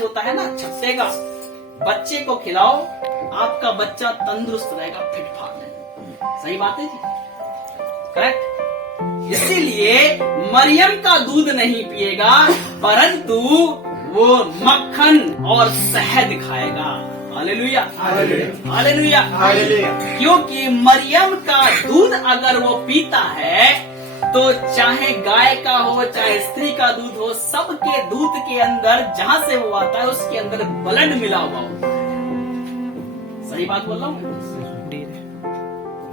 शहद होता है ना छत्ते का, बच्चे को खिलाओ, आपका बच्चा तंदुरुस्त रहेगा, फिट फाट रहेगा। सही बात है जी, करेक्ट। इसीलिए मरियम का दूध नहीं पिएगा, परंतु वो मक्खन और शहद खाएगा। Hallelujah, hallelujah, hallelujah. क्योंकि मरियम का दूध अगर वो पीता है तो चाहे गाय का हो चाहे स्त्री का दूध हो, सबके दूध के अंदर जहां से वो आता है उसके अंदर ब्लड मिला हुआ होता है। सही बात बोल रहा हूँ,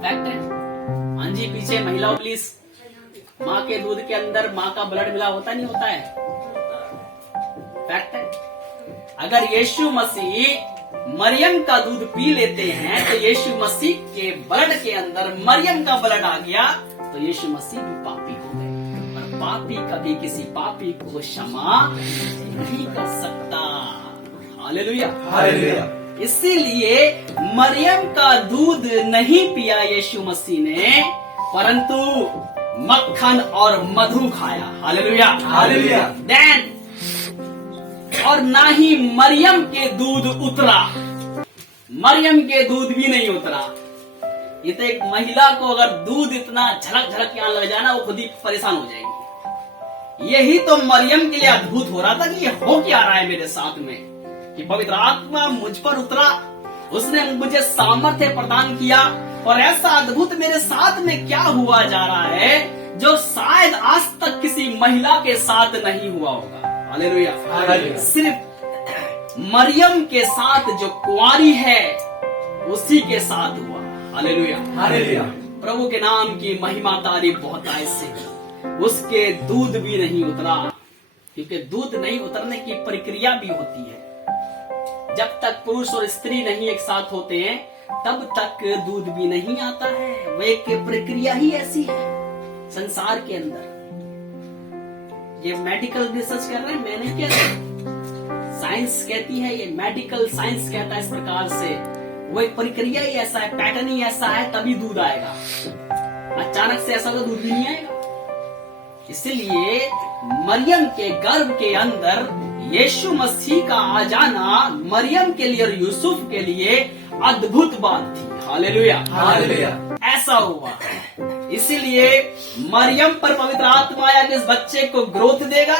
फैक्ट है। हाँ जी, पीछे महिलाओं प्लीज। माँ के दूध के अंदर माँ का ब्लड मिला होता नहीं होता है, फैक्ट है। अगर यीशु मसीह मरियम का दूध पी लेते हैं तो यीशु मसीह के ब्लड के अंदर मरियम का ब्लड आ गया, तो यीशु मसीह भी पापी हो गए। और पापी कभी किसी पापी को क्षमा नहीं कर सकता। Hallelujah, hallelujah. इसीलिए मरियम का दूध नहीं पिया यीशु मसीह ने, परंतु मक्खन और मधु खाया। Hallelujah, hallelujah. देन और ना ही मरियम के दूध उतरा, मरियम के दूध भी नहीं उतरा। ये तो एक महिला को अगर दूध इतना झलक झलक के लग जाए ना, वो खुद ही परेशान हो जाएगी। यही तो मरियम के लिए अद्भुत हो रहा था कि ये हो क्या रहा है मेरे साथ में, कि पवित्र आत्मा मुझ पर उतरा, उसने मुझे सामर्थ्य प्रदान किया, और ऐसा अद्भुत मेरे साथ में क्या हुआ जा रहा है जो शायद आज तक किसी महिला के साथ नहीं हुआ होगा। Hallelujah, hallelujah. सिर्फ मरियम के साथ जो कुंवारी है उसी के साथ हुआ। Hallelujah, hallelujah. प्रभु के नाम की महिमा तारीफ बहुत आए से उसके दूध भी नहीं उतरा, क्योंकि दूध नहीं उतरने की प्रक्रिया भी होती है। जब तक पुरुष और स्त्री नहीं एक साथ होते हैं तब तक दूध भी नहीं आता है। वो एक प्रक्रिया ही ऐसी है संसार के अंदर। ये मेडिकल रिसर्च कर रहे हैं, मैंने क्या, साइंस कहती है, ये मेडिकल साइंस कहता है इस प्रकार से। वो एक प्रक्रिया ही ऐसा है, पैटर्न ही ऐसा है, तभी दूध आएगा। अचानक से ऐसा तो दूध भी नहीं आएगा। इसलिए मरियम के गर्भ के अंदर यीशु मसीह का आ जाना मरियम के लिए और यूसुफ के लिए अद्भुत बात थी। Hallelujah, hallelujah. ऐसा हुआ, इसीलिए मरियम पर पवित्र आत्मा आया कि इस बच्चे को ग्रोथ देगा,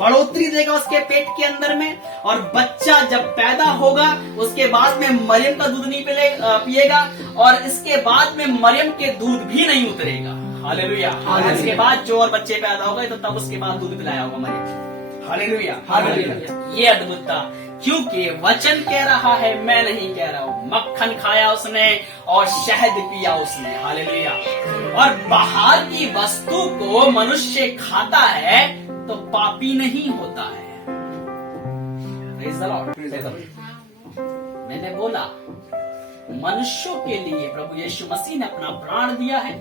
बढ़ोतरी देगा उसके पेट के अंदर में, और बच्चा जब पैदा होगा उसके बाद में मरियम का दूध नहीं पिएगा, और इसके बाद में मरियम के दूध भी नहीं उतरेगा। हालेलुया, इसके बाद जो और बच्चे पैदा होगा तो तब उसके बाद दूध पिलाया होगा मरियम। Hallelujah, hallelujah. ये अद्भुतता, क्योंकि वचन कह रहा है, मैं नहीं कह रहा हूँ। मक्खन खाया उसने और शहद पिया उसने। हालेलुया। और बाहर की वस्तु को मनुष्य खाता है तो पापी नहीं होता है। Praise the Lord। मैंने बोला मनुष्यों के लिए प्रभु यीशु मसीह ने अपना प्राण दिया है।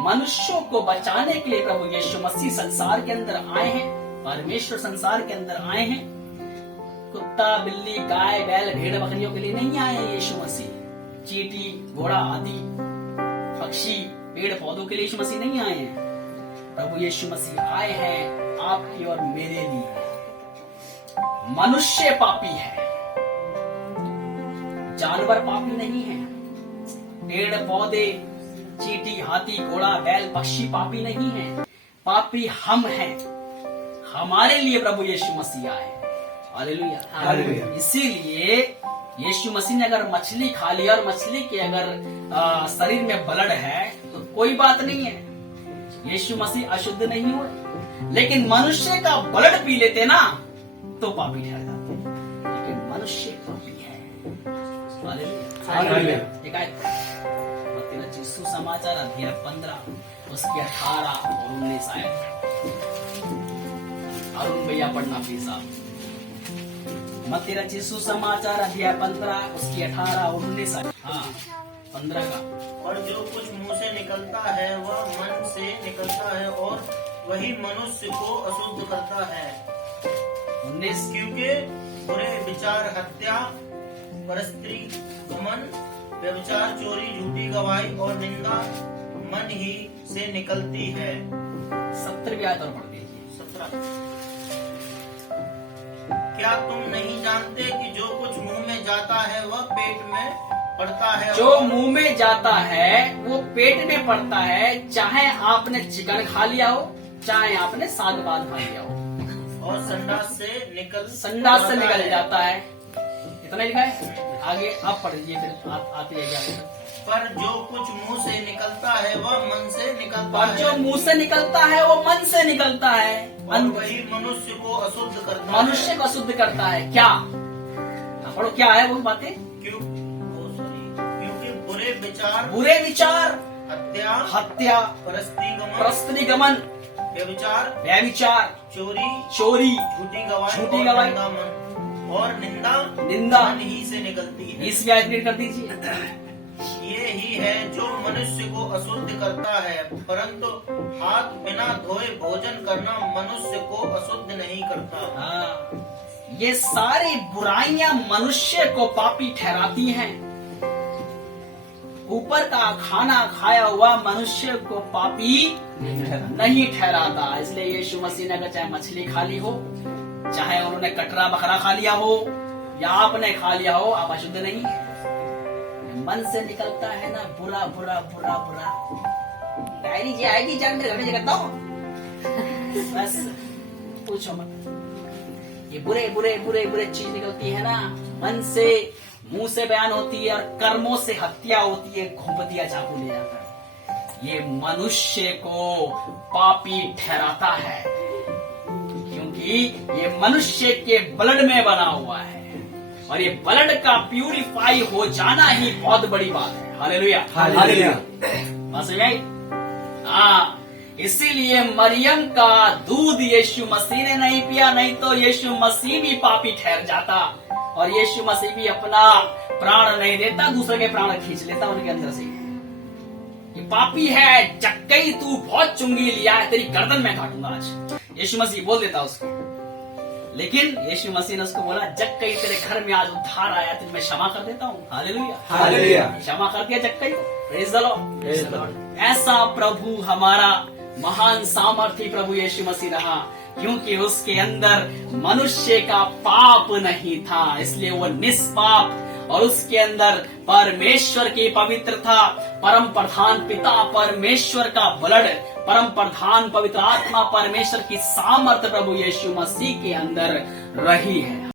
मनुष्यों को बचाने के लिए प्रभु यीशु मसीह संसार के अंदर आए हैं। परमेश्वर संसार के अंदर आए हैं। कुत्ता, बिल्ली, गाय, बैल, भेड़, बकरियों के लिए नहीं आए हैं यीशु मसीह। चींटी, घोड़ा आदि पक्षी, पेड़ पौधों के लिए यीशु मसीह नहीं आए हैं। प्रभु यीशु मसीह आए हैं आपकी और मेरे लिए। मनुष्य पापी है, जानवर पापी नहीं है। पेड़ पौधे, चींटी, हाथी, घोड़ा, बैल, पक्षी पापी नहीं है। पापी हम हैं। हमारे लिए प्रभु यीशु मसीह आए। Hallelujah, hallelujah. इसीलिए यीशु मसीह ने अगर मछली खा लिया और मछली के अगर शरीर में ब्लड है तो कोई बात नहीं है, यीशु मसीह अशुद्ध नहीं हुए। लेकिन मनुष्य का ब्लड पी लेते ना तो पापी ठहर जाते, लेकिन मनुष्य पापी है। Hallelujah, hallelujah. मत्ती सुसमाचार अध्याय 15 उसकी 18 और 19 आयत। अरुण भैया पढ़ना प्लीज आप। मत्ती रचित सुसमाचार अध्याय 15 उसकी 18 और 19। हाँ, 15 का। और जो कुछ मुंह से निकलता है वह मन से निकलता है और वही मनुष्य को अशुद्ध करता है। 19। क्योंकि बुरे विचार, हत्या, परस्त्री, गमन, व्यभिचार, चोरी, झूठी गवाही और निंदा मन ही से निकलती है। 17वीं आयत और पढ़ दीजिए। 17। क्या तुम नहीं जानते कि जो कुछ मुंह में जाता है वह पेट में पड़ता है? जो मुंह में जाता है वो पेट में पड़ता है, चाहे आपने चिकन खा लिया हो, चाहे आपने साग पात खा लिया हो, और संडास से निकल जाता है। इतना लिखा है। आगे आप पढ़िए, फिर आती है क्या। पर जो कुछ मुंह से निकलता है वह मन से निकलता और है, जो मुंह से निकलता है वो मन से निकलता है, और वही मनुष्य को अशुद्ध करता है। मनुष्य को शुद्ध करता है। क्या पढ़ो, क्या है वो बातें। क्योंकि बुरे विचार, हत्या, परस्त्री गमन, व्यभिचार, चोरी, झूठी गवाही, निंदा मन और निंदा मन ही से निकलती है। इस व्याज रीड कर दीजिए। ये ही है जो मनुष्य को अशुद्ध करता है, परंतु हाथ बिना धोए भोजन करना मनुष्य को अशुद्ध नहीं करता। हाँ, ये सारी बुराइयां मनुष्य को पापी ठहराती हैं। ऊपर का खाना खाया हुआ मनुष्य को पापी नहीं ठहराता। इसलिए यीशु मसीह ने अगर चाहे मछली खा ली हो, चाहे उन्होंने कटरा बकरा खा लिया हो, या आपने खा लिया हो, आप अशुद्ध नहीं है। मन से निकलता है ना बुरा बुरा बुरा बुरा। डायरी जी आएगी जान मेरे घर में करता हूँ, बस पूछो मत। ये बुरे बुरे बुरे बुरे चीज निकलती है ना मन से, मुंह से बयान होती है, और कर्मों से हत्या होती है, घोंप दिया चाकू ले जाकर। ये मनुष्य को पापी ठहराता है, क्योंकि ये मनुष्य के ब्लड में बना हुआ है, और ये ब्लड का प्यूरिफाई हो जाना ही बहुत बड़ी बात है। Hallelujah, hallelujah. बस भाई। हाँ, इसीलिए मरियम का दूध यीशु मसीह ने नहीं पिया, नहीं तो यीशु मसीह भी पापी ठहर जाता, और यीशु मसीह भी अपना प्राण नहीं देता, दूसरे के प्राण खींच लेता उनके अंदर से। ये पापी है, जक्कई तू बहुत चुंगी लिया है, तेरी गर्दन में काटूंगा आज, यीशु मसीह बोल देता उसको। लेकिन यीशु मसीह ने उसको बोला, जक्कई तेरे घर में आज उद्धार आया, तुझे मैं क्षमा कर देता हूँ। Hallelujah, hallelujah. क्षमा कर दिया जक्कई को। Praise the Lord. ऐसा प्रभु हमारा महान सामर्थी प्रभु यीशु मसीह रहा, क्योंकि उसके अंदर मनुष्य का पाप नहीं था, इसलिए वो निष्पाप, और उसके अंदर परमेश्वर की पवित्रता, परम प्रधान पिता परमेश्वर का ब्लड, परम प्रधान पवित्र आत्मा परमेश्वर की सामर्थ प्रभु यीशु मसीह के अंदर रही है।